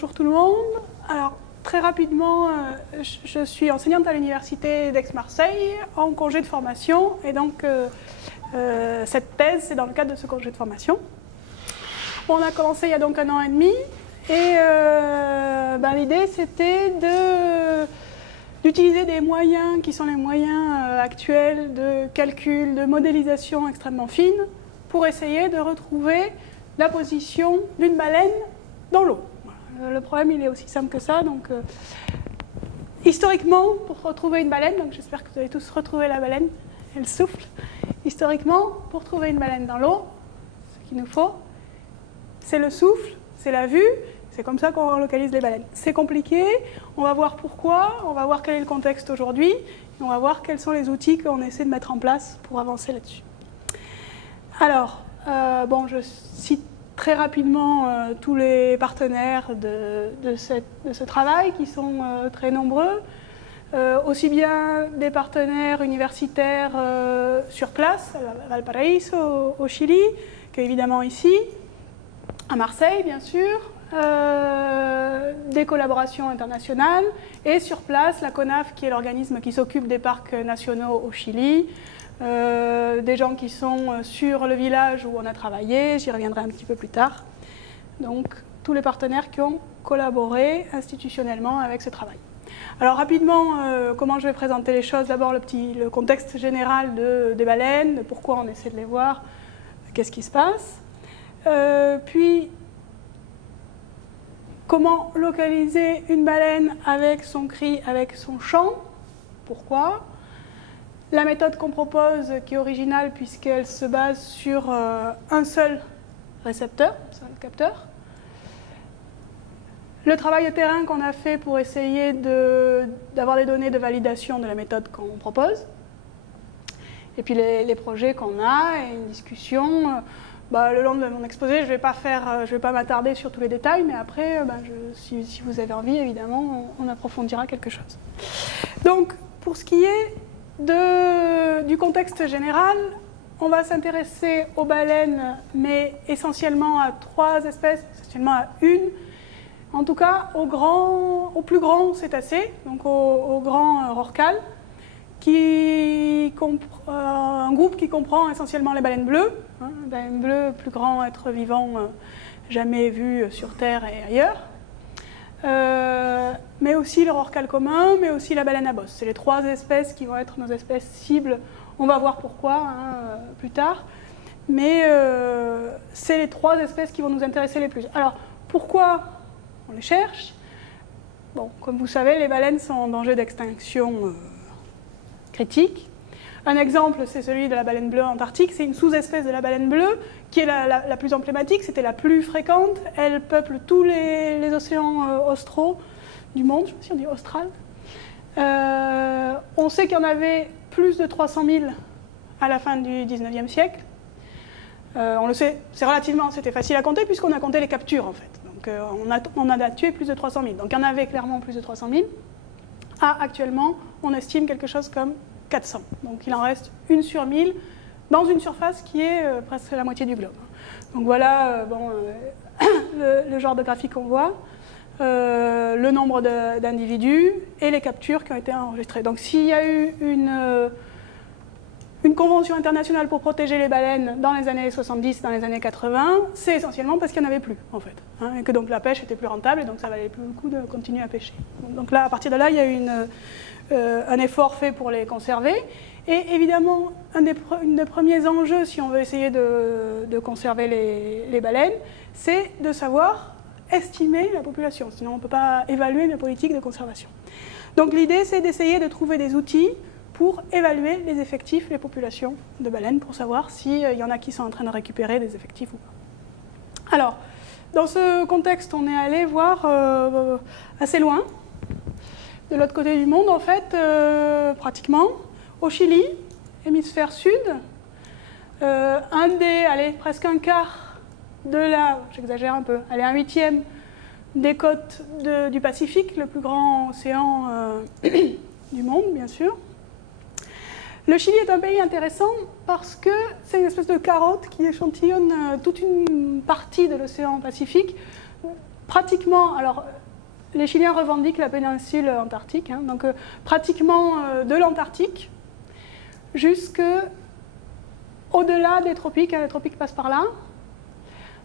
bonjour tout le monde. Alors, très rapidement, je suis enseignante à l'université d'Aix-Marseille en congé de formation. Et donc, cette thèse, c'est dans le cadre de ce congé de formation. On a commencé il y a donc 1 an et demi. Et l'idée, c'était d'utiliser des moyens qui sont les moyens actuels de calcul, de modélisation extrêmement fine pour essayer de retrouver la position d'une baleine dans l'eau. Voilà. Le problème, il est aussi simple que ça. Donc, historiquement, pour retrouver une baleine, donc j'espère que vous avez tous retrouvé la baleine, elle souffle. Historiquement, pour trouver une baleine dans l'eau, ce qu'il nous faut, c'est le souffle, c'est la vue. C'est comme ça qu'on localise les baleines. C'est compliqué, on va voir pourquoi, on va voir quel est le contexte aujourd'hui, et on va voir quels sont les outils qu'on essaie de mettre en place pour avancer là-dessus. Alors, je cite très rapidement tous les partenaires de ce travail, qui sont très nombreux, aussi bien des partenaires universitaires sur place, à Valparaíso, au Chili, qu'évidemment ici, à Marseille, bien sûr, des collaborations internationales, et sur place, la CONAF, qui est l'organisme qui s'occupe des parcs nationaux au Chili, des gens qui sont sur le village où on a travaillé, j'y reviendrai un petit peu plus tard. Donc, tous les partenaires qui ont collaboré institutionnellement avec ce travail. Alors, rapidement, comment je vais présenter les choses? D'abord, le contexte général des baleines, de pourquoi on essaie de les voir, qu'est-ce qui se passe. Puis, comment localiser une baleine avec son cri, avec son chant? Pourquoi? La méthode qu'on propose, qui est originale puisqu'elle se base sur un seul récepteur, un seul capteur. Le travail de terrain qu'on a fait pour essayer d'avoir des données de validation de la méthode qu'on propose. Et puis les projets qu'on a et une discussion. Le long de mon exposé, je ne vais pas m'attarder sur tous les détails, mais après, si vous avez envie, évidemment, on approfondira quelque chose. Donc, pour ce qui est du contexte général, on va s'intéresser aux baleines, mais essentiellement à 3 espèces, essentiellement à une, en tout cas au plus grand cétacé, donc au grand rorqual, un groupe qui comprend essentiellement les baleines bleues, les baleines bleues, plus grand être vivant jamais vu sur Terre et ailleurs, mais aussi le rorqual commun, mais aussi la baleine à bosse. C'est les 3 espèces qui vont être nos espèces cibles. On va voir pourquoi plus tard, mais c'est les 3 espèces qui vont nous intéresser les plus. Alors, pourquoi on les cherche? Bon, comme vous savez, les baleines sont en danger d'extinction critique. Un exemple, c'est celui de la baleine bleue antarctique. C'est une sous-espèce de la baleine bleue qui est la plus emblématique, c'était la plus fréquente. Elle peuple tous les océans austraux du monde, je ne sais pas si on dit austral. On sait qu'il y en avait plus de 300 000 à la fin du 19e siècle. On le sait, c'était facile à compter puisqu'on a compté les captures en fait. Donc on a tué plus de 300 000. Donc il y en avait clairement plus de 300 000. Actuellement, on estime quelque chose comme 400. Donc il en reste 1 sur 1000 dans une surface qui est presque la moitié du globe. Donc voilà le genre de graphique qu'on voit, le nombre d'individus et les captures qui ont été enregistrées. Donc s'il y a eu une convention internationale pour protéger les baleines dans les années 70, dans les années 80, c'est essentiellement parce qu'il n'y en avait plus, en fait. Et que donc la pêche était plus rentable et donc ça valait plus le coup de continuer à pêcher. Donc là, à partir de là, il y a eu un effort fait pour les conserver. Et évidemment, un des premiers enjeux, si on veut essayer de conserver les baleines, c'est de savoir estimer la population. Sinon, on ne peut pas évaluer une politique de conservation. Donc l'idée, c'est d'essayer de trouver des outils pour évaluer les effectifs, les populations de baleines, pour savoir s'il y en a qui sont en train de récupérer des effectifs ou pas. Alors, dans ce contexte, on est allé voir assez loin, de l'autre côté du monde, en fait, pratiquement, au Chili, hémisphère sud, presque un quart j'exagère un peu, un 1/8 des côtes du Pacifique, le plus grand océan du monde, bien sûr. Le Chili est un pays intéressant parce que c'est une espèce de carotte qui échantillonne toute une partie de l'océan Pacifique, pratiquement, alors les Chiliens revendiquent la péninsule antarctique, hein, donc pratiquement de l'Antarctique jusqu'au-delà des tropiques, hein, les tropiques passent par là,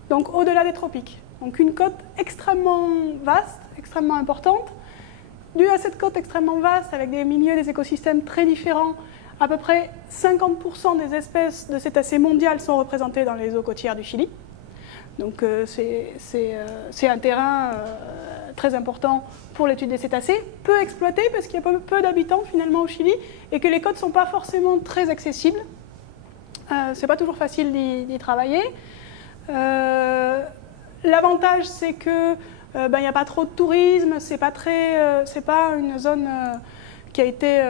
donc au-delà des tropiques. Donc une côte extrêmement vaste, extrêmement importante. Dû à cette côte extrêmement vaste, avec des milieux, des écosystèmes très différents, à peu près 50% des espèces de cétacés mondiales sont représentées dans les eaux côtières du Chili. Donc c'est un terrain très important pour l'étude des cétacés, peu exploité parce qu'il y a peu d'habitants finalement au Chili et que les côtes ne sont pas forcément très accessibles. C'est pas toujours facile d'y travailler. L'avantage, c'est que il n'y a pas trop de tourisme, c'est pas une zone qui a été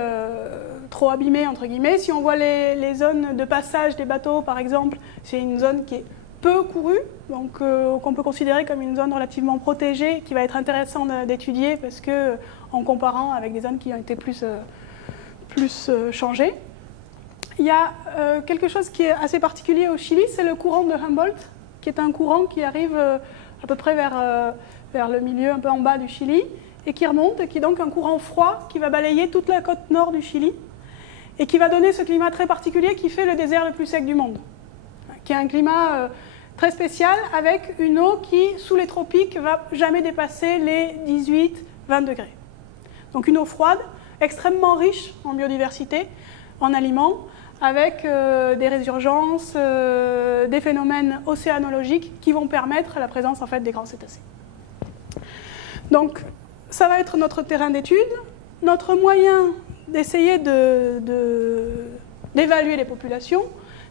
trop abîmée entre guillemets. Si on voit les zones de passage des bateaux, par exemple, c'est une zone qui est peu courue, donc qu'on peut considérer comme une zone relativement protégée, qui va être intéressante d'étudier parce que en comparant avec des zones qui ont été plus changées. Il y a quelque chose qui est assez particulier au Chili, c'est le courant de Humboldt, qui est un courant qui arrive à peu près vers le milieu, un peu en bas du Chili, et qui remonte, et qui est donc un courant froid qui va balayer toute la côte nord du Chili, et qui va donner ce climat très particulier qui fait le désert le plus sec du monde, qui est un climat très spécial, avec une eau qui, sous les tropiques, ne va jamais dépasser les 18-20 degrés. Donc une eau froide, extrêmement riche en biodiversité, en aliments, avec des résurgences, des phénomènes océanologiques qui vont permettre la présence en fait, des grands cétacés. Donc ça va être notre terrain d'étude. Notre moyen d'essayer d'évaluer les populations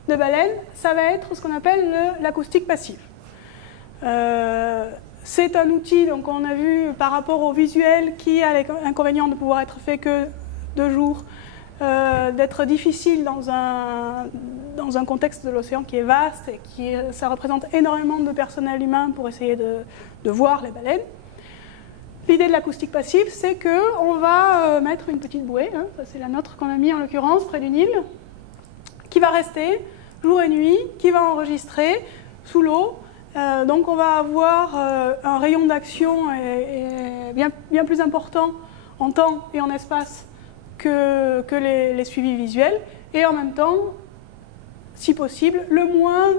de baleines, ça va être ce qu'on appelle l'acoustique passive. C'est un outil, donc on a vu par rapport au visuel, qui a l'inconvénient de pouvoir être fait que 2 jours, d'être difficile dans un contexte de l'océan qui est vaste et ça représente énormément de personnel humain pour essayer de voir les baleines. L'idée de l'acoustique passive, c'est qu'on va mettre une petite bouée, hein, ça c'est la nôtre qu'on a mis en l'occurrence près d'une île, qui va rester jour et nuit, qui va enregistrer sous l'eau. Donc on va avoir un rayon d'action bien plus important en temps et en espace que les suivis visuels, et en même temps, si possible, le moins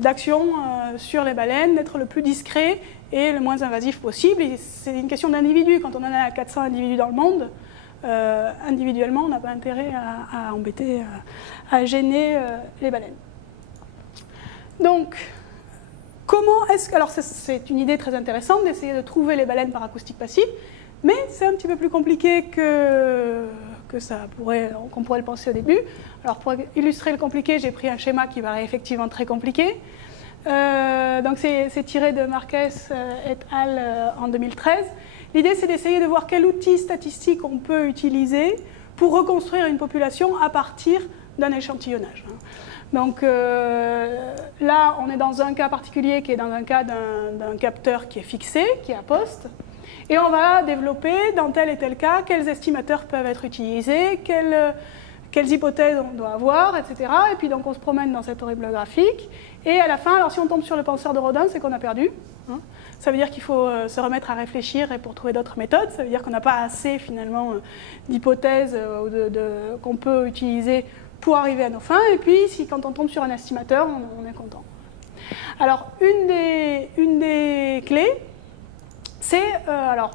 d'action sur les baleines, d'être le plus discret et le moins invasif possible. C'est une question d'individus. Quand on en a 400 individus dans le monde, individuellement, on n'a pas intérêt à embêter, à gêner les baleines. Donc, comment est-ce que... Alors, c'est une idée très intéressante d'essayer de trouver les baleines par acoustique passive, mais c'est un petit peu plus compliqué qu'on pourrait le penser au début. Alors, pour illustrer le compliqué, j'ai pris un schéma qui paraît effectivement très compliqué. Donc c'est tiré de Marquez et al. En 2013. L'idée, c'est d'essayer de voir quel outil statistique on peut utiliser pour reconstruire une population à partir d'un échantillonnage. Donc là, on est dans un cas particulier qui est dans un cas d'un capteur qui est fixé, qui est à poste, et on va développer dans tel et tel cas quels estimateurs peuvent être utilisés, quelles hypothèses on doit avoir, etc. Et puis donc on se promène dans cet horrible graphique. Et à la fin, alors si on tombe sur le penseur de Rodin, c'est qu'on a perdu. Hein. Ça veut dire qu'il faut se remettre à réfléchir et pour trouver d'autres méthodes. Ça veut dire qu'on n'a pas assez finalement d'hypothèses qu'on peut utiliser pour arriver à nos fins. Et puis quand on tombe sur un estimateur, on est content. Alors une des clés, c'est alors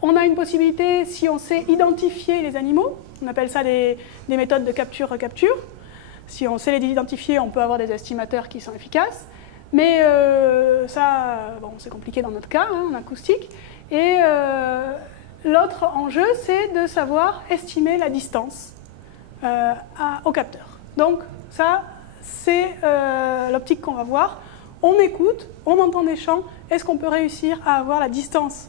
on a une possibilité si on sait identifier les animaux. On appelle ça des méthodes de capture-recapture. Si on sait les identifier, on peut avoir des estimateurs qui sont efficaces. Mais ça, bon, c'est compliqué dans notre cas, hein, en acoustique. Et l'autre enjeu, c'est de savoir estimer la distance au capteur. Donc ça, c'est l'optique qu'on va voir. On écoute, on entend des chants. Est-ce qu'on peut réussir à avoir la distance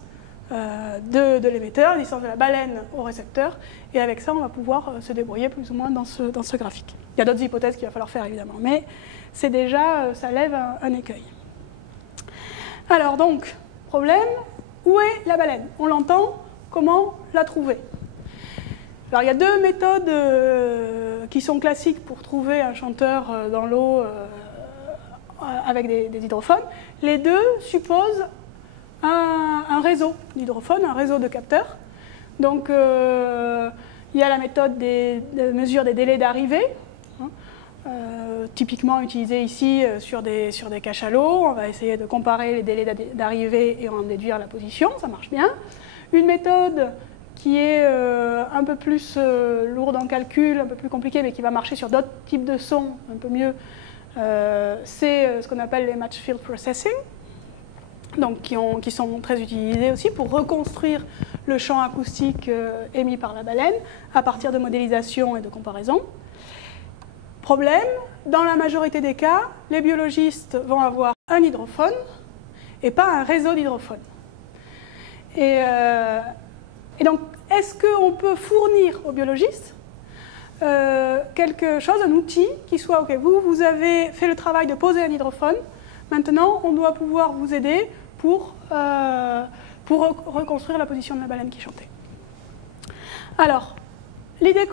de l'émetteur, la distance de la baleine au récepteur, et avec ça on va pouvoir se débrouiller plus ou moins dans ce graphique. Il y a d'autres hypothèses qu'il va falloir faire évidemment, mais c'est déjà, ça lève un écueil. Alors donc, problème, où est la baleine? On l'entend, comment la trouver? Alors il y a 2 méthodes qui sont classiques pour trouver un chanteur dans l'eau avec des hydrophones. Les 2 supposent un réseau d'hydrophones, un réseau de capteurs. Donc, il y a la méthode de mesure des délais d'arrivée, typiquement utilisée ici sur des cachalots. On va essayer de comparer les délais d'arrivée et en déduire la position, ça marche bien. Une méthode qui est un peu plus lourde en calcul, un peu plus compliquée, mais qui va marcher sur d'autres types de sons un peu mieux, c'est ce qu'on appelle les match field processing, donc qui sont très utilisés aussi pour reconstruire le champ acoustique émis par la baleine à partir de modélisation et de comparaison. Problème, dans la majorité des cas, les biologistes vont avoir un hydrophone et pas un réseau d'hydrophones. Et donc, est-ce qu'on peut fournir aux biologistes quelque chose, un outil qui soit, ok, vous avez fait le travail de poser un hydrophone, maintenant on doit pouvoir vous aider pour reconstruire la position de la baleine qui chantait. Alors, l'idée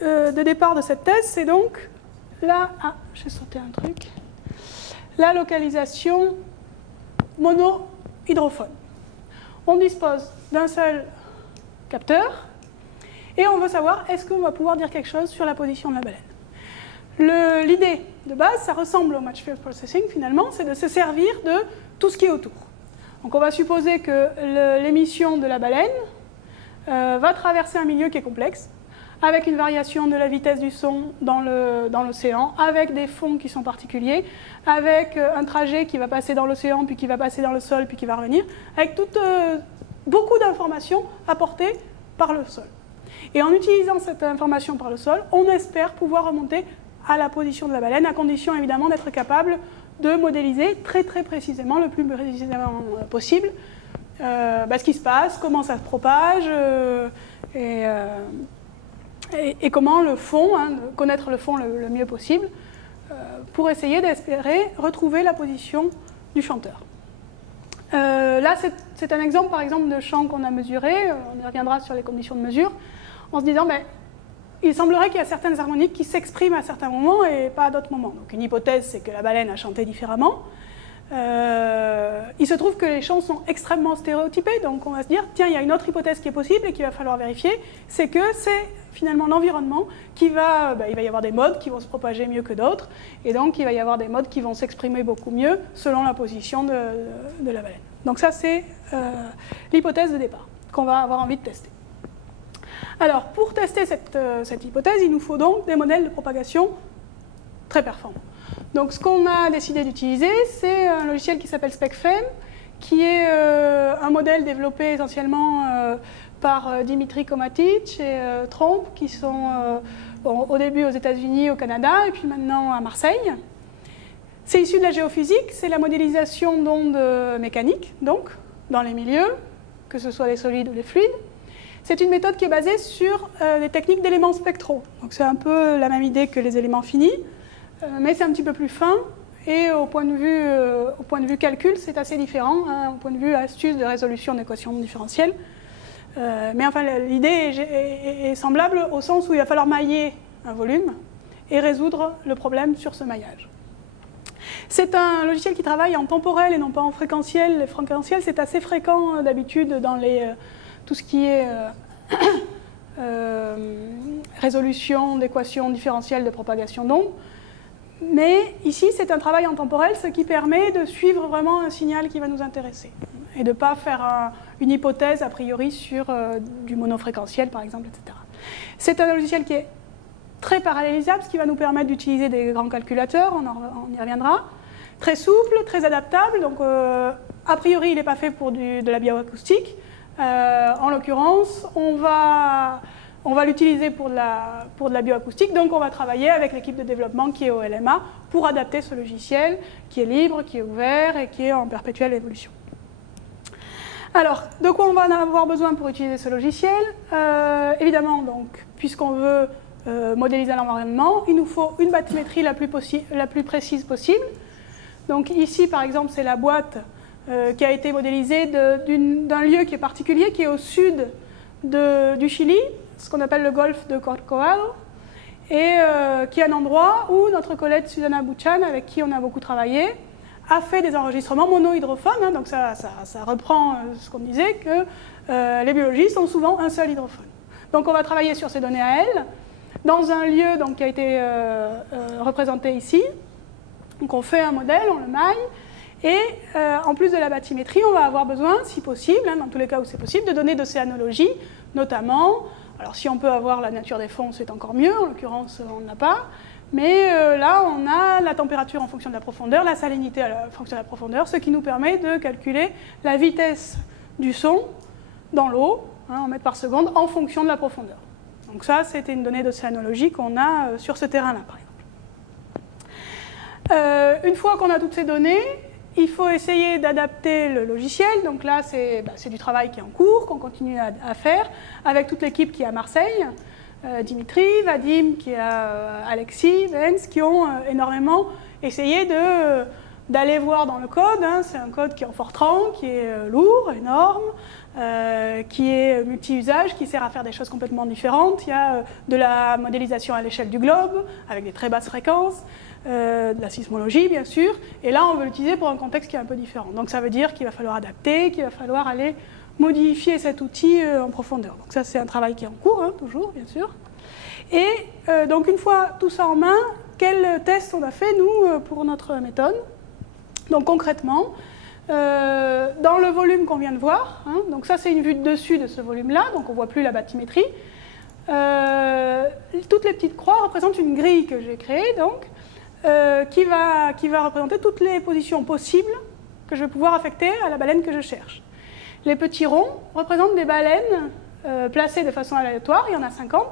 de départ de cette thèse, c'est donc là, j'ai sauté un truc, la localisation mono-hydrophone. On dispose d'un seul capteur et on veut savoir est-ce qu'on va pouvoir dire quelque chose sur la position de la baleine. L'idée de base, ça ressemble au match field processing finalement, c'est de se servir de tout ce qui est autour. Donc on va supposer que l'émission de la baleine va traverser un milieu qui est complexe, avec une variation de la vitesse du son dans l'océan, avec des fonds qui sont particuliers, avec un trajet qui va passer dans l'océan, puis qui va passer dans le sol, puis qui va revenir, avec beaucoup d'informations apportées par le sol. Et en utilisant cette information par le sol, on espère pouvoir remonter à la position de la baleine, à condition évidemment d'être capable de modéliser très très précisément, le plus précisément possible, ce qui se passe, comment ça se propage, et comment le fond, connaître le fond le mieux possible, pour essayer d'espérer retrouver la position du chanteur. Là, c'est un exemple, par exemple, de chant qu'on a mesuré, on y reviendra sur les conditions de mesure, en se disant, il semblerait qu'il y a certaines harmoniques qui s'expriment à certains moments et pas à d'autres moments. Donc une hypothèse, c'est que la baleine a chanté différemment. Il se trouve que les chants sont extrêmement stéréotypés, donc on va se dire, tiens, il y a une autre hypothèse qui est possible et qu'il va falloir vérifier, c'est que c'est finalement l'environnement qui va, il va y avoir des modes qui vont se propager mieux que d'autres, et donc il va y avoir des modes qui vont s'exprimer beaucoup mieux selon la position de la baleine. Donc ça, c'est l'hypothèse de départ qu'on va avoir envie de tester. Alors, pour tester cette hypothèse, il nous faut donc des modèles de propagation très performants. Donc ce qu'on a décidé d'utiliser, c'est un logiciel qui s'appelle SpecFEM, qui est un modèle développé essentiellement par Dimitri Komatic et Tromp, qui sont au début aux États-Unis, au Canada, et puis maintenant à Marseille. C'est issu de la géophysique, c'est la modélisation d'ondes mécaniques, donc, dans les milieux, que ce soit les solides ou les fluides. C'est une méthode qui est basée sur des techniques d'éléments spectraux. Donc c'est un peu la même idée que les éléments finis, mais c'est un petit peu plus fin, et au point de vue calcul, c'est assez différent, au point de vue astuce de résolution d'équations différentielles. Mais enfin, l'idée est semblable au sens où il va falloir mailler un volume et résoudre le problème sur ce maillage. C'est un logiciel qui travaille en temporel et non pas en fréquentiel. Les fréquentiels, c'est assez fréquent d'habitude dans tout ce qui est résolution d'équations différentielles de propagation d'ondes. Mais ici, c'est un travail en temporel, ce qui permet de suivre vraiment un signal qui va nous intéresser et de ne pas faire une hypothèse a priori sur du monofréquentiel, par exemple, etc. C'est un logiciel qui est très parallélisable, ce qui va nous permettre d'utiliser des grands calculateurs, on y reviendra. Très souple, très adaptable, donc a priori, il n'est pas fait pour de la bioacoustique. En l'occurrence, on va l'utiliser pour de la bioacoustique, donc on va travailler avec l'équipe de développement qui est au LMA pour adapter ce logiciel qui est libre, qui est ouvert et qui est en perpétuelle évolution. Alors, de quoi on va en avoir besoin pour utiliser ce logiciel? Évidemment, donc, puisqu'on veut modéliser l'environnement, il nous faut une bathymétrie la plus précise possible. Donc ici, par exemple, c'est la boîte qui a été modélisée d'un lieu qui est particulier, qui est au sud du Chili, ce qu'on appelle le golfe de Corcovado, et qui est un endroit où notre collègue Susana Buchan, avec qui on a beaucoup travaillé, a fait des enregistrements monohydrophones, hein, donc ça reprend ce qu'on disait, que les biologistes ont souvent un seul hydrophone. Donc on va travailler sur ces données à elles, dans un lieu donc, qui a été représenté ici. Donc on fait un modèle, on le maille, et en plus de la bathymétrie, on va avoir besoin, si possible, hein, dans tous les cas où c'est possible, de données d'océanologie, notamment, alors si on peut avoir la nature des fonds, c'est encore mieux, en l'occurrence on ne l'a pas, mais là on a la température en fonction de la profondeur, la salinité en fonction de la profondeur, ce qui nous permet de calculer la vitesse du son dans l'eau, hein, en mètres par seconde, en fonction de la profondeur. Donc ça, c'était une donnée d'océanologie qu'on a sur ce terrain-là, par exemple. Une fois qu'on a toutes ces données, il faut essayer d'adapter le logiciel. Donc là, c'est du travail qui est en cours, qu'on continue à faire, avec toute l'équipe qui est à Marseille, Dimitri, Vadim, qui est Alexis, Vence, qui ont énormément essayé d'aller voir dans le code. Hein. C'est un code qui est en Fortran, qui est lourd, énorme, qui est multi-usage, qui sert à faire des choses complètement différentes. Il y a de la modélisation à l'échelle du globe, avec des très basses fréquences, de la sismologie, bien sûr. Et là, on veut l'utiliser pour un contexte qui est un peu différent. Donc ça veut dire qu'il va falloir adapter, qu'il va falloir aller modifier cet outil en profondeur. Donc ça, c'est un travail qui est en cours, hein, toujours, bien sûr. Et donc une fois tout ça en main, quels tests on a fait, nous, pour notre méthode? Donc concrètement, dans le volume qu'on vient de voir, hein, donc ça c'est une vue de dessus de ce volume-là, donc on ne voit plus la bathymétrie. Toutes les petites croix représentent une grille que j'ai créée, donc, qui va représenter toutes les positions possibles que je vais pouvoir affecter à la baleine que je cherche. Les petits ronds représentent des baleines placées de façon aléatoire, il y en a 50,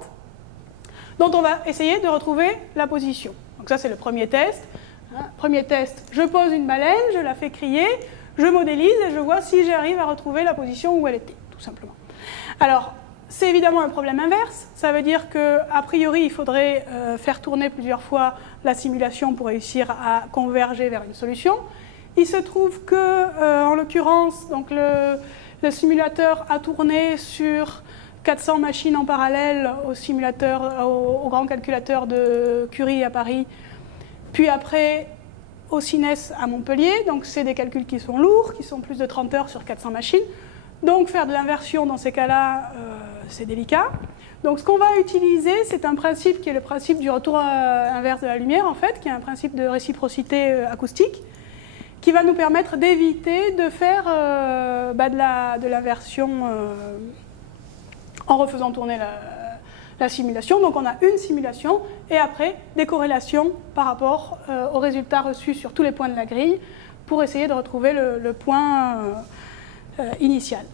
dont on va essayer de retrouver la position. Donc ça c'est le premier test. Premier test, je pose une baleine, je la fais crier, je modélise et je vois si j'arrive à retrouver la position où elle était, tout simplement. Alors, c'est évidemment un problème inverse, ça veut dire qu'a priori, il faudrait faire tourner plusieurs fois la simulation pour réussir à converger vers une solution. Il se trouve que, en l'occurrence, donc le simulateur a tourné sur 400 machines en parallèle au grand calculateur de Curie à Paris, puis après au CINES à Montpellier. Donc c'est des calculs qui sont lourds, qui sont plus de 30 heures sur 400 machines. Donc faire de l'inversion dans ces cas-là, c'est délicat. Donc ce qu'on va utiliser, c'est un principe qui est le principe du retour inverse de la lumière, en fait, qui est un principe de réciprocité acoustique, qui va nous permettre d'éviter de faire de l'inversion en refaisant tourner la simulation. Donc on a une simulation et après des corrélations par rapport aux résultats reçus sur tous les points de la grille pour essayer de retrouver le point initial.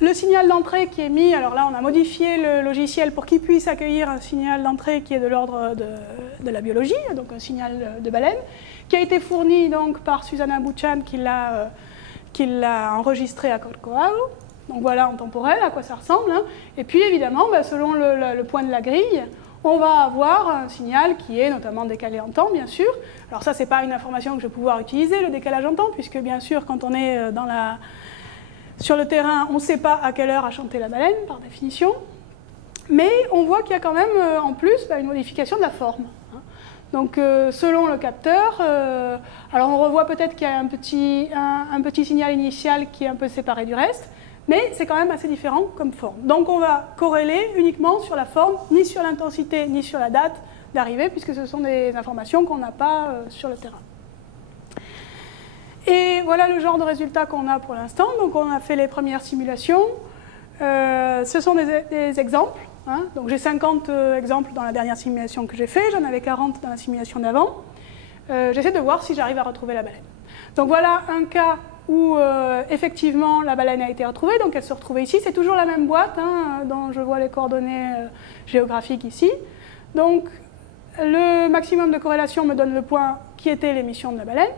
Le signal d'entrée qui est mis, alors là on a modifié le logiciel pour qu'il puisse accueillir un signal d'entrée qui est de l'ordre de la biologie, donc un signal de baleine, qui a été fourni donc par Susanna Buchan qui l'a enregistré à Corcovado. Donc voilà en temporel à quoi ça ressemble. Hein. Et puis évidemment, selon le point de la grille, on va avoir un signal qui est notamment décalé en temps, bien sûr. Alors ça, c'est pas une information que je vais pouvoir utiliser, le décalage en temps, puisque bien sûr, quand on est sur le terrain, on ne sait pas à quelle heure a chanté la baleine, par définition. Mais on voit qu'il y a quand même, en plus, une modification de la forme. Hein. Donc selon le capteur, alors on revoit peut-être qu'il y a un petit signal initial qui est un peu séparé du reste, mais c'est quand même assez différent comme forme. Donc on va corréler uniquement sur la forme, ni sur l'intensité, ni sur la date d'arrivée, puisque ce sont des informations qu'on n'a pas sur le terrain. Et voilà le genre de résultats qu'on a pour l'instant. Donc on a fait les premières simulations. Ce sont des exemples. Hein. Donc j'ai 50 exemples dans la dernière simulation que j'ai faite, j'en avais 40 dans la simulation d'avant. J'essaie de voir si j'arrive à retrouver la baleine. Donc voilà un cas où effectivement la baleine a été retrouvée, donc elle se retrouvait ici. C'est toujours la même boîte hein, dont je vois les coordonnées géographiques ici. Donc le maximum de corrélation me donne le point qui était l'émission de la baleine.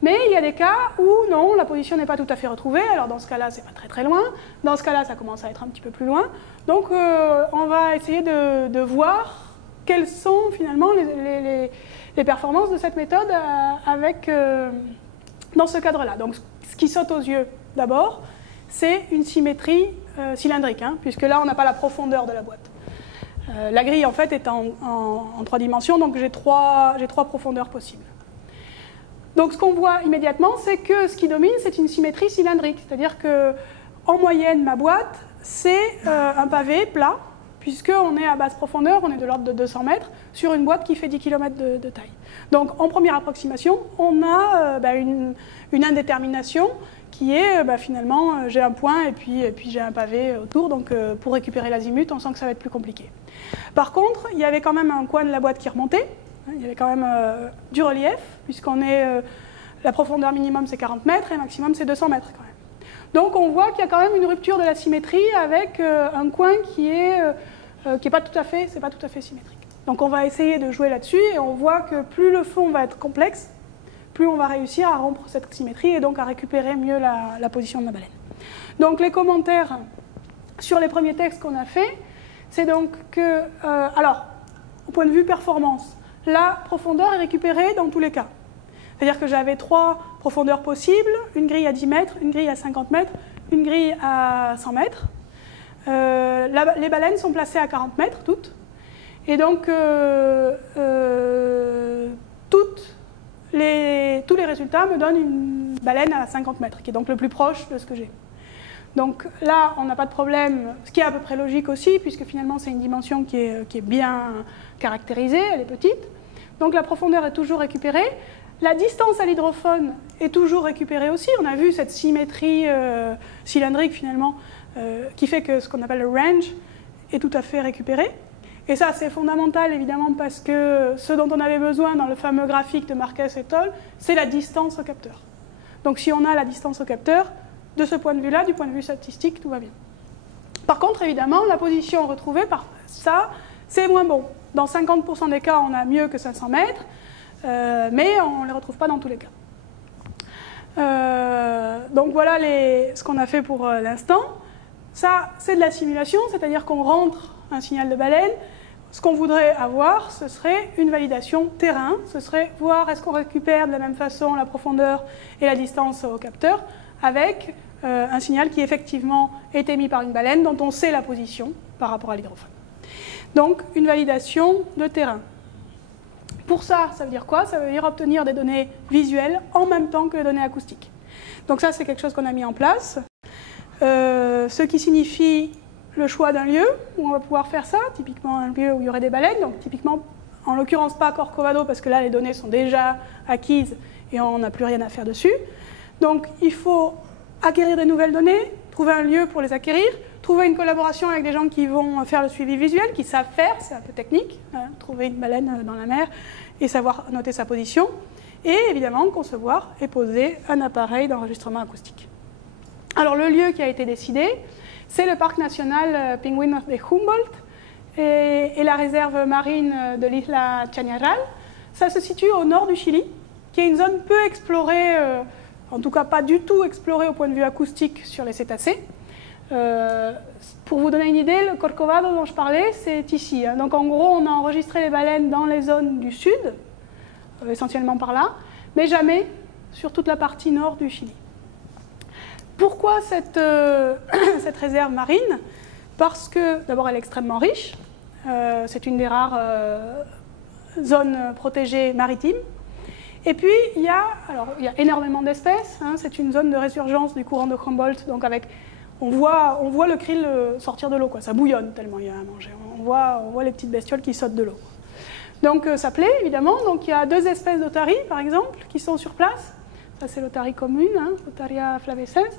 Mais il y a des cas où non, la position n'est pas tout à fait retrouvée. Alors dans ce cas-là, c'est pas très très loin. Dans ce cas-là, ça commence à être un petit peu plus loin. Donc on va essayer de voir quelles sont finalement les performances de cette méthode dans ce cadre-là. Donc ce qui saute aux yeux d'abord, c'est une symétrie cylindrique, hein, puisque là on n'a pas la profondeur de la boîte. La grille en fait est en 3 dimensions, donc j'ai trois profondeurs possibles. Donc ce qu'on voit immédiatement, c'est que ce qui domine, c'est une symétrie cylindrique. C'est-à-dire qu'en moyenne, ma boîte, c'est un pavé plat, puisqu'on est à basse profondeur, on est de l'ordre de 200 mètres, sur une boîte qui fait 10 km de taille. Donc en première approximation, on a une indétermination qui est finalement, j'ai un point et puis j'ai un pavé autour, donc pour récupérer l'azimut, on sent que ça va être plus compliqué. Par contre, il y avait quand même un coin de la boîte qui remontait, il y avait quand même du relief, puisqu'on est, la profondeur minimum c'est 40 mètres et maximum c'est 200 mètres quand même. Donc on voit qu'il y a quand même une rupture de la symétrie avec un coin qui est pas tout à fait, c'est pas tout à fait symétrique. Donc on va essayer de jouer là-dessus et on voit que plus le fond va être complexe, plus on va réussir à rompre cette symétrie et donc à récupérer mieux la position de la baleine. Donc les commentaires sur les premiers textes qu'on a faits, c'est donc que, alors, au point de vue performance, la profondeur est récupérée dans tous les cas. C'est-à-dire que j'avais 3 profondeurs possibles, une grille à 10 mètres, une grille à 50 mètres, une grille à 100 mètres. Les baleines sont placées à 40 mètres, toutes. Et donc, tous les résultats me donnent une baleine à 50 mètres, qui est donc le plus proche de ce que j'ai. Donc là, on n'a pas de problème, ce qui est à peu près logique aussi, puisque finalement, c'est une dimension qui est bien caractérisée, elle est petite. Donc la profondeur est toujours récupérée. La distance à l'hydrophone est toujours récupérée aussi. On a vu cette symétrie cylindrique, finalement, qui fait que ce qu'on appelle le range est tout à fait récupéré. Et ça, c'est fondamental, évidemment, parce que ce dont on avait besoin dans le fameux graphique de Marquez et al., c'est la distance au capteur. Donc si on a la distance au capteur, de ce point de vue-là, du point de vue statistique, tout va bien. Par contre, évidemment, la position retrouvée, par ça, c'est moins bon. Dans 50% des cas, on a mieux que 500 mètres, mais on ne les retrouve pas dans tous les cas. Donc voilà ce qu'on a fait pour l'instant. Ça, c'est de la simulation, c'est-à-dire qu'on rentre un signal de baleine. Ce qu'on voudrait avoir, ce serait une validation terrain. Ce serait voir est-ce qu'on récupère de la même façon la profondeur et la distance au capteur avec un signal qui effectivement est émis par une baleine dont on sait la position par rapport à l'hydrophone. Donc une validation de terrain. Pour ça, ça veut dire quoi? Ça veut dire obtenir des données visuelles en même temps que les données acoustiques. Donc ça, c'est quelque chose qu'on a mis en place. Ce qui signifie le choix d'un lieu où on va pouvoir faire ça, typiquement un lieu où il y aurait des baleines, donc typiquement, en l'occurrence pas Corcovado, parce que là les données sont déjà acquises et on n'a plus rien à faire dessus. Donc il faut acquérir des nouvelles données, trouver un lieu pour les acquérir, trouver une collaboration avec des gens qui vont faire le suivi visuel, qui savent faire, c'est un peu technique, hein, trouver une baleine dans la mer et savoir noter sa position, et évidemment concevoir et poser un appareil d'enregistrement acoustique. Alors le lieu qui a été décidé, c'est le parc national Pingüinos de Humboldt et la réserve marine de l'Isla Chañaral. Ça se situe au nord du Chili, qui est une zone peu explorée, en tout cas pas du tout explorée au point de vue acoustique sur les cétacés. Pour vous donner une idée, le Corcovado dont je parlais, c'est ici. Hein. Donc en gros, on a enregistré les baleines dans les zones du sud, essentiellement par là, mais jamais sur toute la partie nord du Chili. Pourquoi cette réserve marine? Parce que d'abord elle est extrêmement riche, c'est une des rares zones protégées maritimes. Et puis il y a énormément d'espèces, hein, c'est une zone de résurgence du courant de Humboldt, donc on voit le krill sortir de l'eau, ça bouillonne tellement il y a à manger. On voit les petites bestioles qui sautent de l'eau. Donc ça plaît évidemment, donc il y a 2 espèces d'otaries par exemple qui sont sur place. Ça, c'est l'otarie commune, hein, Otaria flavescens.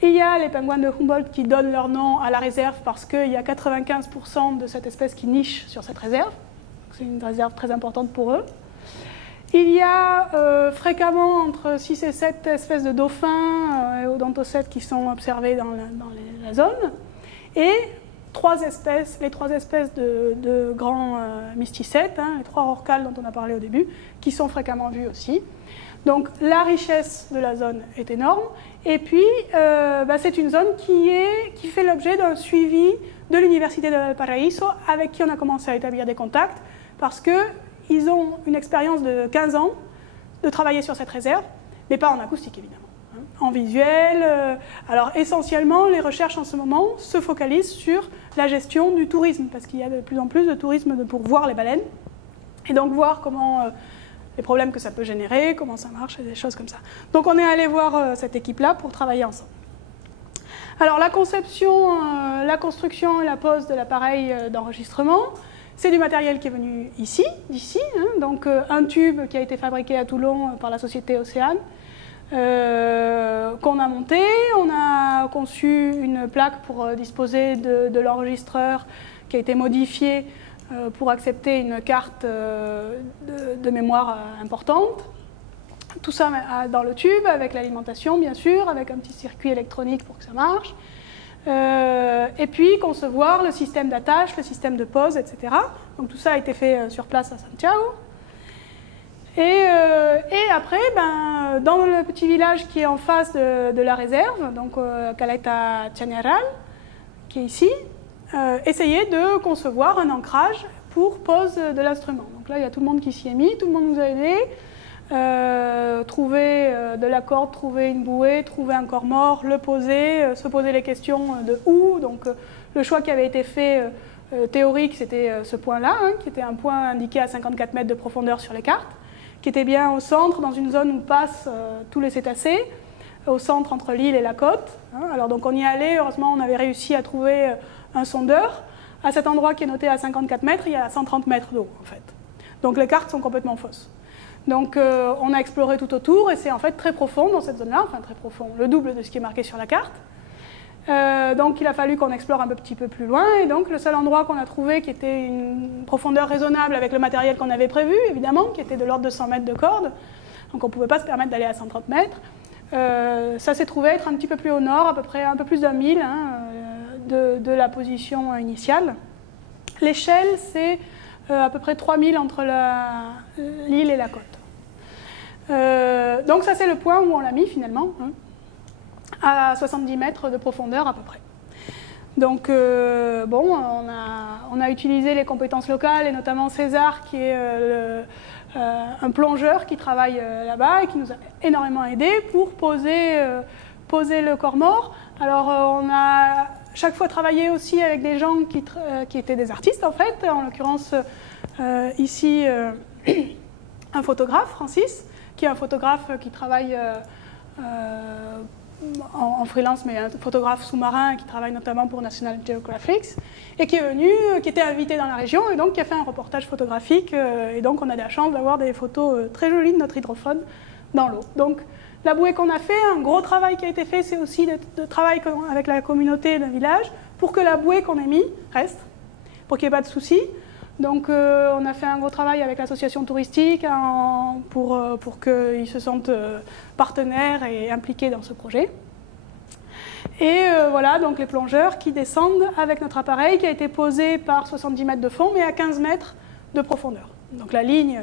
Et il y a les pingouins de Humboldt qui donnent leur nom à la réserve parce qu'il y a 95% de cette espèce qui niche sur cette réserve. C'est une réserve très importante pour eux. Il y a fréquemment entre 6 et 7 espèces de dauphins et odontocètes qui sont observés dans la zone. Et les 3 espèces de grands mysticètes, hein, les 3 rorquals dont on a parlé au début, qui sont fréquemment vus aussi. Donc la richesse de la zone est énorme, et puis c'est une zone qui fait l'objet d'un suivi de l'Université de Valparaíso, avec qui on a commencé à établir des contacts, parce qu'ils ont une expérience de 15 ans de travailler sur cette réserve, mais pas en acoustique évidemment, hein, en visuel. Alors essentiellement, les recherches en ce moment se focalisent sur la gestion du tourisme, parce qu'il y a de plus en plus de tourisme pour voir les baleines, et donc voir comment les problèmes que ça peut générer, comment ça marche, et des choses comme ça. Donc on est allé voir cette équipe-là pour travailler ensemble. Alors la conception, la construction et la pose de l'appareil d'enregistrement, c'est du matériel qui est venu ici, d'ici, hein, donc un tube qui a été fabriqué à Toulon par la société Océane, qu'on a monté. On a conçu une plaque pour disposer de l'enregistreur qui a été modifiée pour accepter une carte de mémoire importante. Tout ça dans le tube, avec l'alimentation bien sûr, avec un petit circuit électronique pour que ça marche. Et puis concevoir le système d'attache, le système de pose, etc. Donc tout ça a été fait sur place à Santiago. Et après, dans le petit village qui est en face de la réserve, donc Caleta Chañaral, qui est ici, essayer de concevoir un ancrage pour pose de l'instrument. Donc là, il y a tout le monde qui s'y est mis, tout le monde nous a aidés. Trouver de la corde, trouver une bouée, trouver un corps mort, le poser, se poser les questions de où. Donc le choix qui avait été fait théorique, c'était ce point-là, hein, qui était un point indiqué à 54 mètres de profondeur sur les cartes, qui était bien au centre, dans une zone où passent tous les cétacés, au centre entre l'île et la côte. Hein. Alors donc on y allait, heureusement on avait réussi à trouver un sondeur. À cet endroit qui est noté à 54 mètres, il y a 130 mètres d'eau en fait. Donc les cartes sont complètement fausses. Donc on a exploré tout autour et c'est en fait très profond dans cette zone-là, enfin très profond, le double de ce qui est marqué sur la carte. Donc il a fallu qu'on explore un petit peu plus loin et donc le seul endroit qu'on a trouvé qui était une profondeur raisonnable avec le matériel qu'on avait prévu, évidemment, qui était de l'ordre de 100 mètres de corde, donc on ne pouvait pas se permettre d'aller à 130 mètres. Ça s'est trouvé être un petit peu plus au nord, à peu près un peu plus d'un mille de la position initiale. L'échelle, c'est à peu près 3000 entre l'île et la côte. Donc ça c'est le point où on l'a mis finalement, hein, à 70 mètres de profondeur à peu près. Donc bon, on a utilisé les compétences locales et notamment César qui est un plongeur qui travaille là-bas et qui nous a énormément aidés pour poser le corps mort. Alors on a chaque fois travaillé aussi avec des gens qui étaient des artistes en fait, en l'occurrence ici un photographe, Francis, qui est un photographe qui travaille en freelance, mais un photographe sous-marin qui travaille notamment pour National Geographic, et qui est venu, qui était invité dans la région, et donc qui a fait un reportage photographique, et donc on a la chance d'avoir des photos très jolies de notre hydrophone dans l'eau. Donc la bouée qu'on a fait, un gros travail qui a été fait, c'est aussi de travail avec la communauté d'un village, pour que la bouée qu'on ait mis reste, pour qu'il n'y ait pas de soucis. Donc on a fait un gros travail avec l'association touristique pour qu'ils se sentent partenaires et impliqués dans ce projet. Et voilà, donc les plongeurs qui descendent avec notre appareil qui a été posé par 70 mètres de fond, mais à 15 mètres de profondeur. Donc la ligne,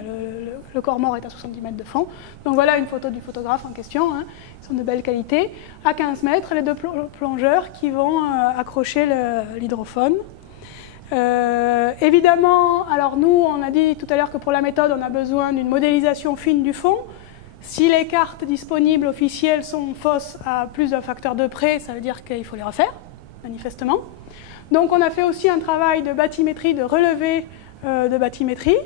le corps mort est à 70 mètres de fond. Donc voilà une photo du photographe en question, hein. Ils sont de belle qualité. À 15 mètres, les deux plongeurs qui vont accrocher l'hydrophone. Évidemment, alors nous, on a dit tout à l'heure que pour la méthode, on a besoin d'une modélisation fine du fond. Si les cartes disponibles officielles sont fausses à plus d'un facteur de près, ça veut dire qu'il faut les refaire, manifestement. Donc on a fait aussi un travail de bathymétrie, de relevé de bathymétrie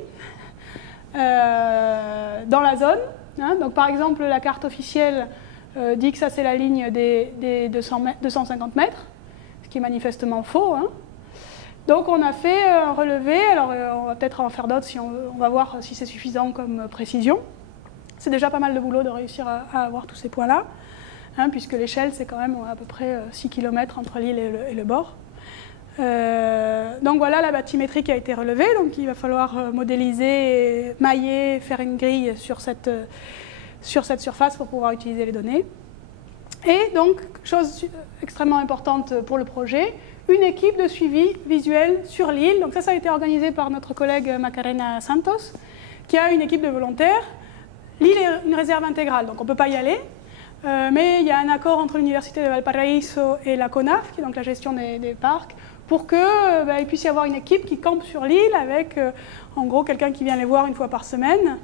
dans la zone. Hein. Donc par exemple, la carte officielle dit que ça c'est la ligne des 250 mètres, ce qui est manifestement faux. Hein. Donc on a fait un relevé, alors on va peut-être en faire d'autres si on va voir si c'est suffisant comme précision. C'est déjà pas mal de boulot de réussir à avoir tous ces points-là, hein, puisque l'échelle c'est quand même à peu près 6 km entre l'île et le bord. Donc voilà la bathymétrie qui a été relevée, donc il va falloir modéliser, mailler, faire une grille sur cette surface pour pouvoir utiliser les données. Et donc, chose extrêmement importante pour le projet, une équipe de suivi visuel sur l'île. Donc ça a été organisé par notre collègue Macarena Santos, qui a une équipe de volontaires. L'île est une réserve intégrale, donc on ne peut pas y aller. Mais il y a un accord entre l'Université de Valparaiso et la CONAF, qui est donc la gestion des parcs, pour qu'il puisse y avoir une équipe qui campe sur l'île avec, en gros, quelqu'un qui vient les voir une fois par semaine.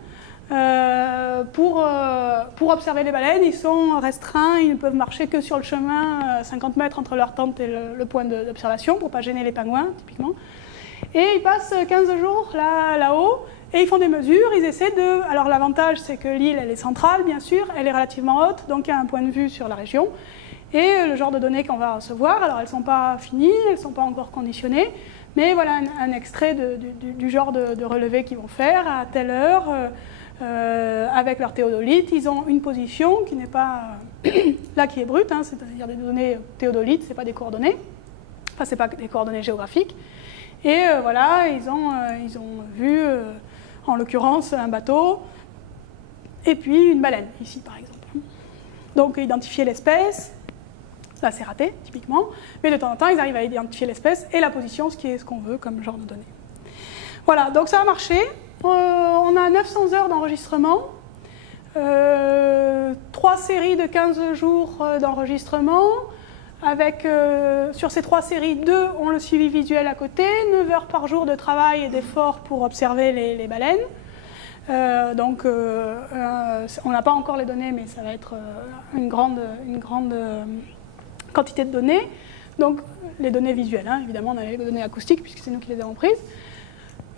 Pour observer les baleines, ils sont restreints, ils ne peuvent marcher que sur le chemin 50 mètres entre leur tente et le point d'observation pour ne pas gêner les pingouins, typiquement. Et ils passent 15 jours là-haut Et ils font des mesures, ils essaient de... Alors l'avantage, c'est que l'île, elle est centrale, bien sûr, elle est relativement haute, donc il y a un point de vue sur la région. Et le genre de données qu'on va recevoir, alors elles ne sont pas finies, elles ne sont pas encore conditionnées, mais voilà un extrait du genre de relevé qu'ils vont faire à telle heure, avec leur théodolite. Ils ont une position qui n'est pas là, qui est brute, hein, c'est-à-dire des données théodolites, ce n'est pas des coordonnées, enfin ce n'est pas des coordonnées géographiques. Et voilà, ils ont vu, en l'occurrence, un bateau, et puis une baleine, ici par exemple. Donc identifier l'espèce. Là, c'est raté, typiquement, mais de temps en temps, ils arrivent à identifier l'espèce et la position, ce qui est ce qu'on veut comme genre de données. Voilà, donc ça a marché. On a 900 heures d'enregistrement, 3 séries de 15 jours d'enregistrement, avec, sur ces 3 séries, 2 ont le suivi visuel à côté, 9 heures par jour de travail et d'effort pour observer les baleines. Donc, on n'a pas encore les données, mais ça va être une grande quantité de données, donc les données visuelles, hein, évidemment on a les données acoustiques puisque c'est nous qui les avons prises.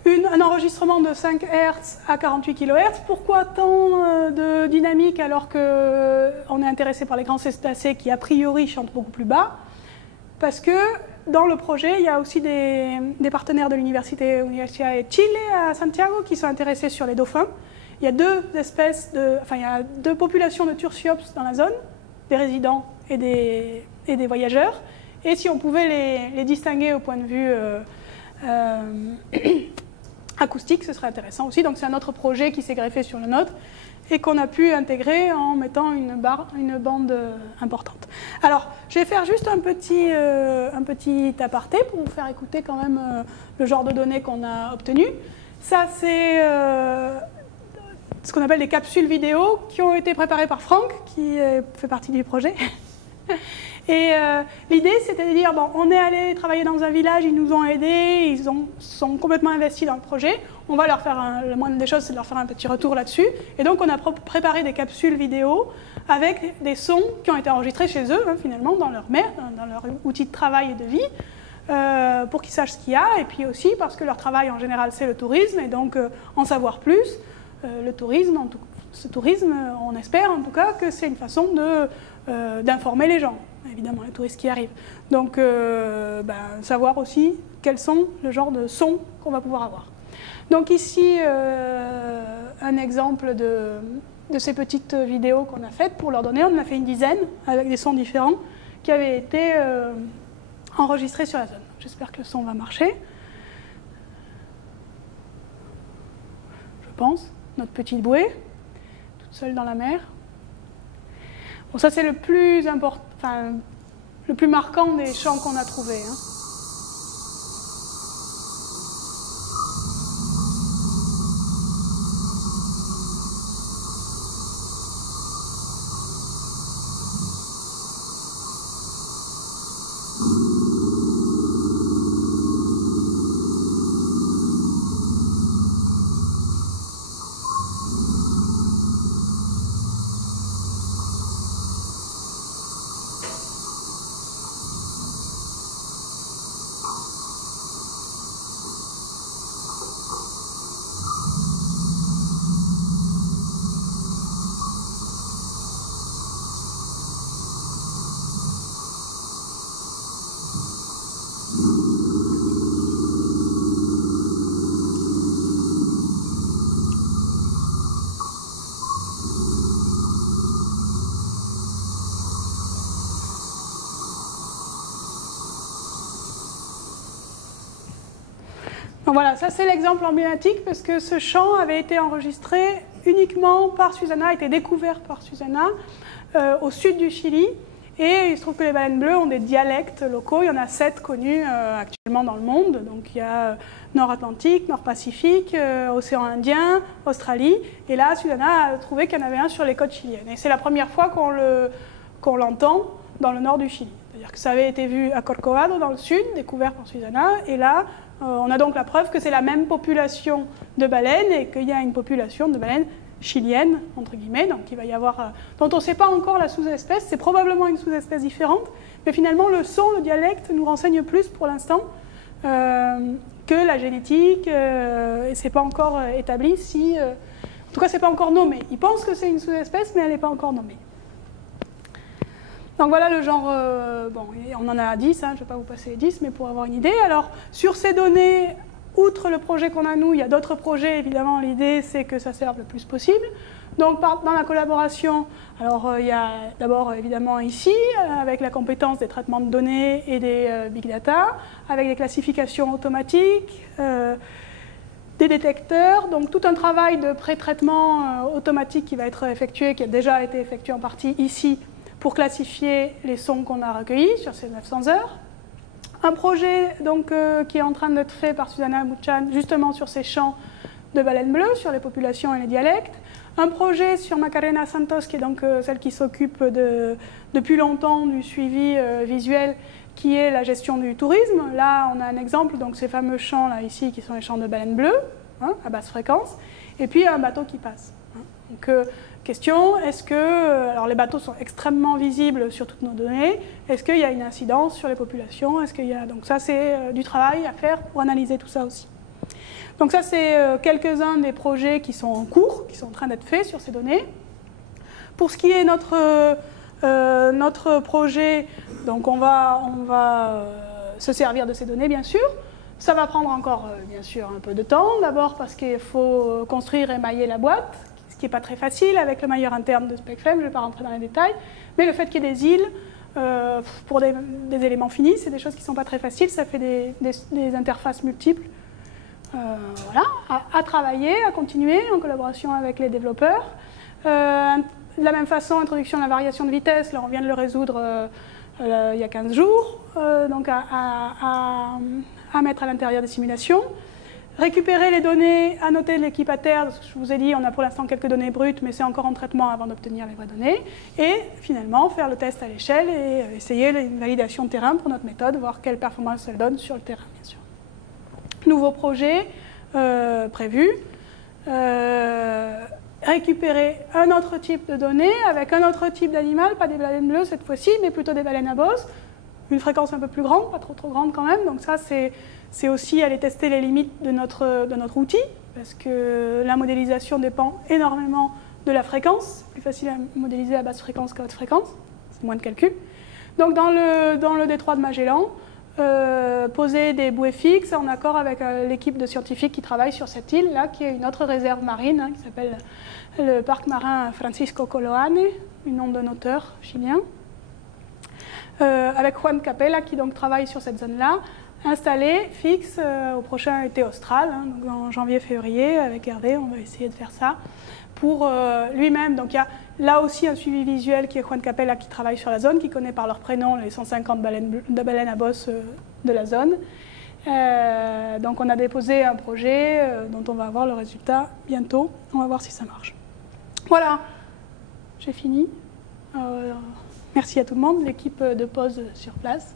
Un enregistrement de 5 Hz à 48 kHz. Pourquoi tant de dynamique alors qu'on est intéressé par les grands cétacés qui a priori chantent beaucoup plus bas? Parce que dans le projet, il y a aussi des partenaires de l'Université de Chile à Santiago qui sont intéressés sur les dauphins. Il y a il y a 2 populations de Tursiops dans la zone, des résidents et des voyageurs, et si on pouvait les distinguer au point de vue acoustique, ce serait intéressant aussi. Donc c'est un autre projet qui s'est greffé sur le nôtre et qu'on a pu intégrer en mettant une bande importante. Alors, je vais faire juste un petit aparté pour vous faire écouter quand même le genre de données qu'on a obtenues. Ça, c'est ce qu'on appelle des capsules vidéo qui ont été préparées par Franck, qui fait partie du projet. Et l'idée, c'était de dire, bon, on est allé travailler dans un village, ils nous ont aidés, sont complètement investis dans le projet. On va leur faire, la moindre des choses, c'est de leur faire un petit retour là-dessus. Et donc, on a préparé des capsules vidéo avec des sons qui ont été enregistrés chez eux, hein, finalement, dans leur mer, dans leur outil de travail et de vie, pour qu'ils sachent ce qu'il y a. Et puis aussi parce que leur travail, en général, c'est le tourisme. Et donc, en savoir plus, le tourisme, ce tourisme, on espère en tout cas que c'est une façon d'informer les gens, évidemment, les touristes qui arrivent. Donc, savoir aussi quels sont le genre de sons qu'on va pouvoir avoir. Donc ici, un exemple de ces petites vidéos qu'on a faites pour leur donner. On en a fait une dizaine avec des sons différents qui avaient été enregistrés sur la zone. J'espère que le son va marcher. Je pense. Notre petite bouée, toute seule dans la mer. Bon, ça c'est le plus important, enfin, le plus marquant des chants qu'on a trouvés. Hein. Donc voilà, ça c'est l'exemple emblématique parce que ce chant avait été enregistré uniquement par Susana, a été découvert par Susana au sud du Chili. Et il se trouve que les baleines bleues ont des dialectes locaux. Il y en a 7 connus actuellement dans le monde. Donc il y a Nord-Atlantique, Nord-Pacifique, Océan Indien, Australie. Et là, Susana a trouvé qu'il y en avait un sur les côtes chiliennes. Et c'est la première fois qu'on l'entend dans le nord du Chili. C'est-à-dire que ça avait été vu à Corcovado dans le sud, découvert par Susana. Et là, on a donc la preuve que c'est la même population de baleines et qu'il y a une population de baleines chiliennes, entre guillemets, donc il va y avoir, dont on ne sait pas encore la sous-espèce, c'est probablement une sous-espèce différente, mais finalement le son, le dialecte nous renseigne plus pour l'instant que la génétique, c'est pas encore établi si... en tout cas, c'est pas encore nommé. Ils pensent que c'est une sous-espèce, mais elle n'est pas encore nommée. Donc voilà le genre, bon, on en a 10, hein, je ne vais pas vous passer les 10, mais pour avoir une idée. Alors, sur ces données, outre le projet qu'on a nous, il y a d'autres projets, évidemment, l'idée c'est que ça serve le plus possible. Donc dans la collaboration, alors il y a d'abord évidemment ici, avec la compétence des traitements de données et des big data, avec des classifications automatiques, des détecteurs, donc tout un travail de pré-traitement automatique qui va être effectué, qui a déjà été effectué en partie ici, pour classifier les sons qu'on a recueillis sur ces 900 heures. Un projet donc, qui est en train d'être fait par Susanna Bouchan, justement sur ces champs de baleines bleues, sur les populations et les dialectes. Un projet sur Macarena Santos, qui est donc celle qui s'occupe depuis longtemps du suivi visuel, qui est la gestion du tourisme. Là, on a un exemple, donc ces fameux champs là, ici, qui sont les champs de baleines bleues, hein, à basse fréquence, et puis un bateau qui passe. Hein. Donc, question, est-ce que, alors les bateaux sont extrêmement visibles sur toutes nos données, est-ce qu'il y a une incidence sur les populations, est-ce qu'il y a, donc ça c'est du travail à faire pour analyser tout ça aussi. Donc ça c'est quelques-uns des projets qui sont en cours, qui sont en train d'être faits sur ces données. Pour ce qui est notre projet, donc on va se servir de ces données bien sûr. Ça va prendre encore bien sûr un peu de temps, d'abord parce qu'il faut construire et mailler la boîte, ce qui n'est pas très facile avec le mailleur interne de SpecFem, je ne vais pas rentrer dans les détails, mais le fait qu'il y ait des îles pour des éléments finis, c'est des choses qui ne sont pas très faciles, ça fait des interfaces multiples. Voilà, à travailler, à continuer en collaboration avec les développeurs. De la même façon, introduction de la variation de vitesse, là on vient de le résoudre il y a 15 jours, donc à mettre à l'intérieur des simulations. Récupérer les données, annoter l'équipe à terre, je vous ai dit, on a pour l'instant quelques données brutes, mais c'est encore en traitement avant d'obtenir les vraies données. Et finalement, faire le test à l'échelle et essayer une validation de terrain pour notre méthode, voir quelle performance elle donne sur le terrain, bien sûr. Nouveau projet prévu. Récupérer un autre type de données avec un autre type d'animal, pas des baleines bleues cette fois-ci, mais plutôt des baleines à bosse. Une fréquence un peu plus grande, pas trop grande quand même. Donc ça, c'est aussi aller tester les limites de notre outil, parce que la modélisation dépend énormément de la fréquence. C'est plus facile à modéliser à basse fréquence qu'à haute fréquence. C'est moins de calcul. Donc dans le détroit de Magellan, poser des bouées fixes en accord avec l'équipe de scientifiques qui travaille sur cette île-là, qui est une autre réserve marine, hein, qui s'appelle le parc marin Francisco Coloane, un nom d'un auteur chilien, avec Juan Capella qui donc travaille sur cette zone-là, installé, fixe, au prochain été austral, hein, donc en janvier-février, avec Hervé, on va essayer de faire ça, pour lui-même. Donc il y a là aussi un suivi visuel qui est Juan Capella qui travaille sur la zone, qui connaît par leur prénom les 150 baleines à bosse de la zone. Donc on a déposé un projet dont on va avoir le résultat bientôt. On va voir si ça marche. Voilà, j'ai fini. Merci à tout le monde, l'équipe de pause sur place.